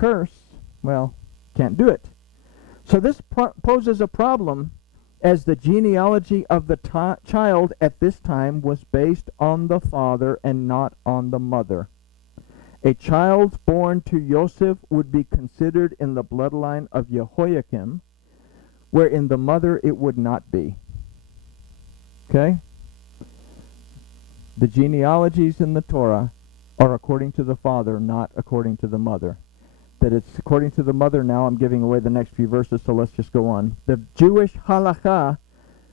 curse, well, can't do it. So this poses a problem, as the genealogy of the child at this time was based on the father and not on the mother. A child born to Joseph would be considered in the bloodline of Jehoiakim, where in the mother it would not be. Okay? The genealogies in the Torah are according to the father, not according to the mother. That it's according to the mother now, I'm giving away the next few verses, so let's just go on. The Jewish halakha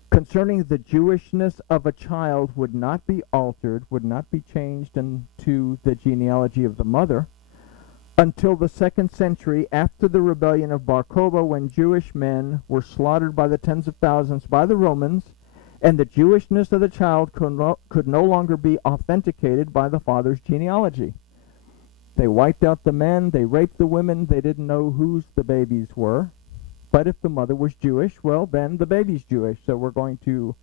concerning the Jewishness of a child would not be altered, would not be changed into the genealogy of the mother, until the 2nd century, after the rebellion of Bar Kokhba, when Jewish men were slaughtered by the tens of thousands by the Romans, and the Jewishness of the child could no longer be authenticated by the father's genealogy. They wiped out the men, they raped the women, they didn't know whose the babies were. But if the mother was Jewish, well, then the baby's Jewish. So we're going to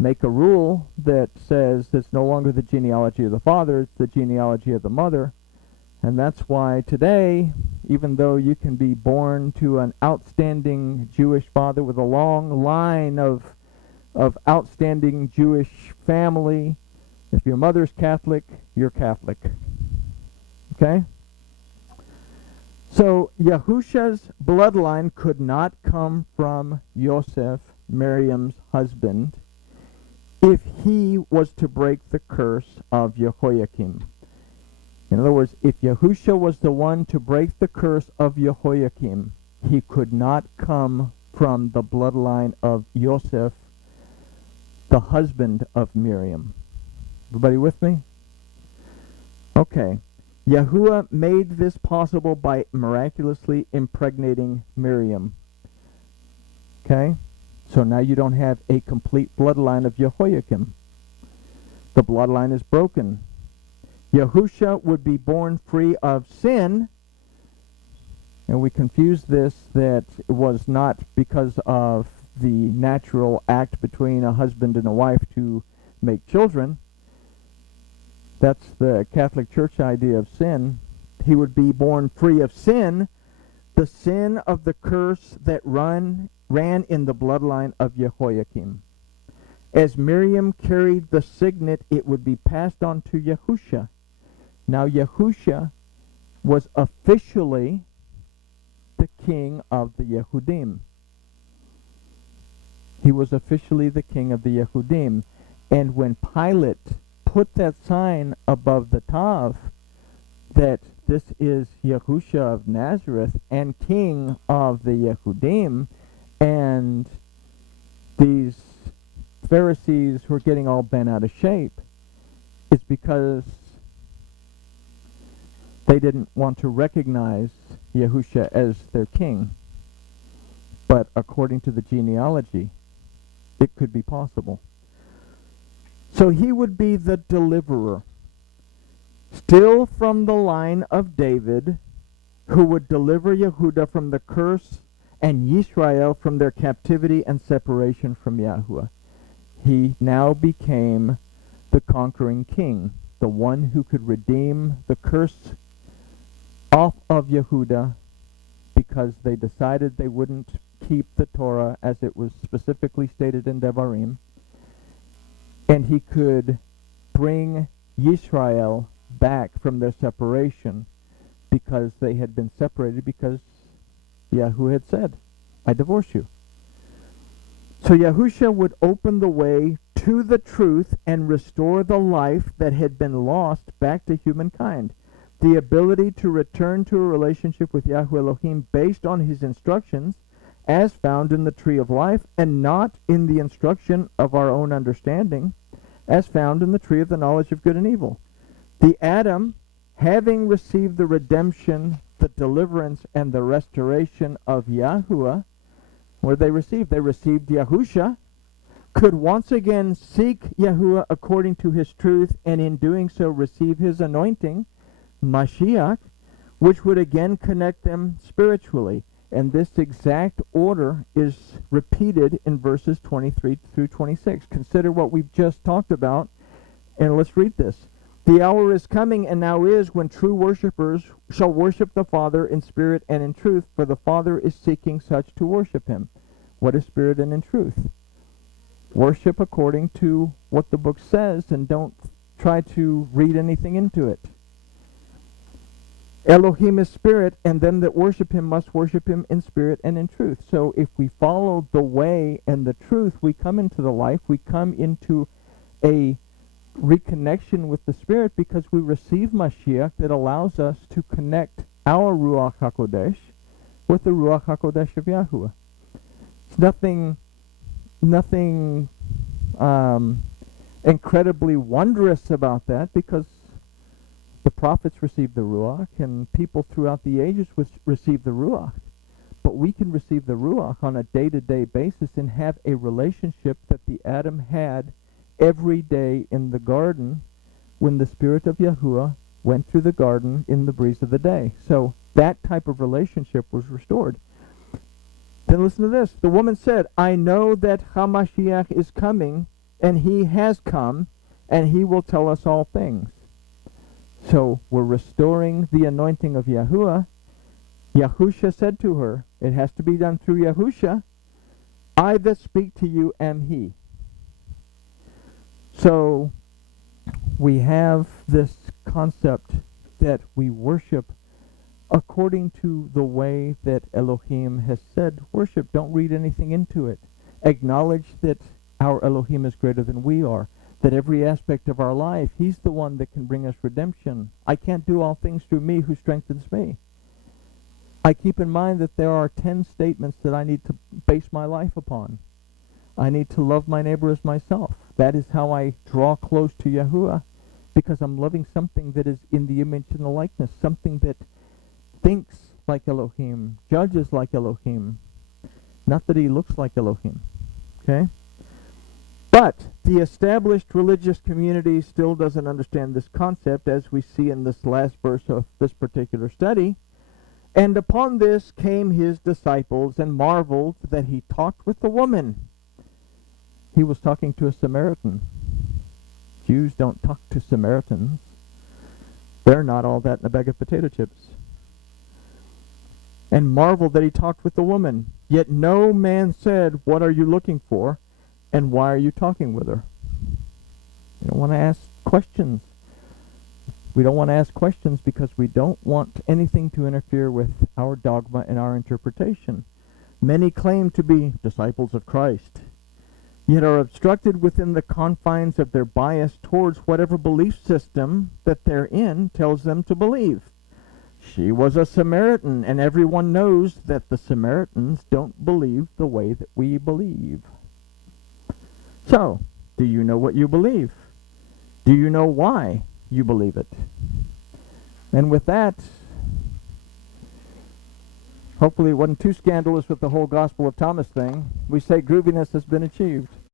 make a rule that says it's no longer the genealogy of the father, it's the genealogy of the mother. And that's why today, even though you can be born to an outstanding Jewish father with a long line of outstanding Jewish family, if your mother's Catholic, you're Catholic. Okay? So Yahusha's bloodline could not come from Yosef, Miriam's husband, if he was to break the curse of Jehoiakim. In other words, if Yahusha was the one to break the curse of Jehoiakim, he could not come from the bloodline of Yosef, the husband of Miriam. Everybody with me? Okay. Yahuwah made this possible by miraculously impregnating Miriam. Okay? So now you don't have a complete bloodline of Jehoiakim. The bloodline is broken. Yahusha would be born free of sin, and we confuse this that it was not because of the natural act between a husband and a wife to make children. That's the Catholic Church idea of sin. He would be born free of sin, the sin of the curse that ran in the bloodline of Jehoiakim. As Miriam carried the signet, it would be passed on to Yahusha. Now Yahusha was officially the king of the Yehudim. He was officially the king of the Yehudim. And when Pilate put that sign above the Tav that this is Yahusha of Nazareth and king of the Yehudim, and these Pharisees were getting all bent out of shape, it's because they didn't want to recognize Yahusha as their king. But according to the genealogy, it could be possible. So he would be the deliverer, still from the line of David, who would deliver Yehudah from the curse and Yisrael from their captivity and separation from Yahuwah. He now became the conquering king, the one who could redeem the curse off of Yehudah because they decided they wouldn't keep the Torah as it was specifically stated in Devarim. And he could bring Yisrael back from their separation because they had been separated because Yahuwah had said, I divorce you. So Yahusha would open the way to the truth and restore the life that had been lost back to humankind. The ability to return to a relationship with Yahweh Elohim based on his instructions as found in the tree of life, and not in the instruction of our own understanding, as found in the tree of the knowledge of good and evil. The Adam, having received the redemption, the deliverance, and the restoration of Yahuwah, what did they receive? They received Yahusha, could once again seek Yahuwah according to his truth, and in doing so receive his anointing, Mashiach, which would again connect them spiritually. And this exact order is repeated in verses 23 through 26. Consider what we've just talked about, and let's read this. The hour is coming, and now is, when true worshippers shall worship the Father in spirit and in truth, for the Father is seeking such to worship him. What is spirit and in truth? Worship according to what the book says, and don't try to read anything into it. Elohim is spirit, and them that worship him must worship him in spirit and in truth. So if we follow the way and the truth, we come into the life, we come into a reconnection with the Spirit, because we receive Mashiach that allows us to connect our Ruach HaKodesh with the Ruach HaKodesh of Yahuwah. It's nothing incredibly wondrous about that, because the prophets received the Ruach, and people throughout the ages received the Ruach. But we can receive the Ruach on a day-to-day basis and have a relationship that the Adam had every day in the garden when the Spirit of Yahuwah went through the garden in the breeze of the day. So that type of relationship was restored. Then listen to this. The woman said, I know that HaMashiach is coming, and he has come, and he will tell us all things. So we're restoring the anointing of Yahuwah. Yahusha said to her, it has to be done through Yahusha, I that speak to you am he. So we have this concept that we worship according to the way that Elohim has said worship. Don't read anything into it. Acknowledge that our Elohim is greater than we are, that every aspect of our life, he's the one that can bring us redemption. I can't do all things through me who strengthens me. I keep in mind that there are 10 statements that I need to base my life upon. I need to love my neighbor as myself. That is how I draw close to Yahuwah, because I'm loving something that is in the image and the likeness, something that thinks like Elohim, judges like Elohim. Not that he looks like Elohim. Okay? But the established religious community still doesn't understand this concept, as we see in this last verse of this particular study. And upon this came his disciples and marveled that he talked with the woman. He was talking to a Samaritan. Jews don't talk to Samaritans. They're not all that in a bag of potato chips. And marveled that he talked with the woman. Yet no man said, what are you looking for? And why are you talking with her? You don't want to ask questions. We don't want to ask questions because we don't want anything to interfere with our dogma and our interpretation. Many claim to be disciples of Christ, yet are obstructed within the confines of their bias towards whatever belief system that they're in tells them to believe. She was a Samaritan, and everyone knows that the Samaritans don't believe the way that we believe. So, do you know what you believe? Do you know why you believe it? And with that, hopefully it wasn't too scandalous with the whole Gospel of Thomas thing. We say grooviness has been achieved.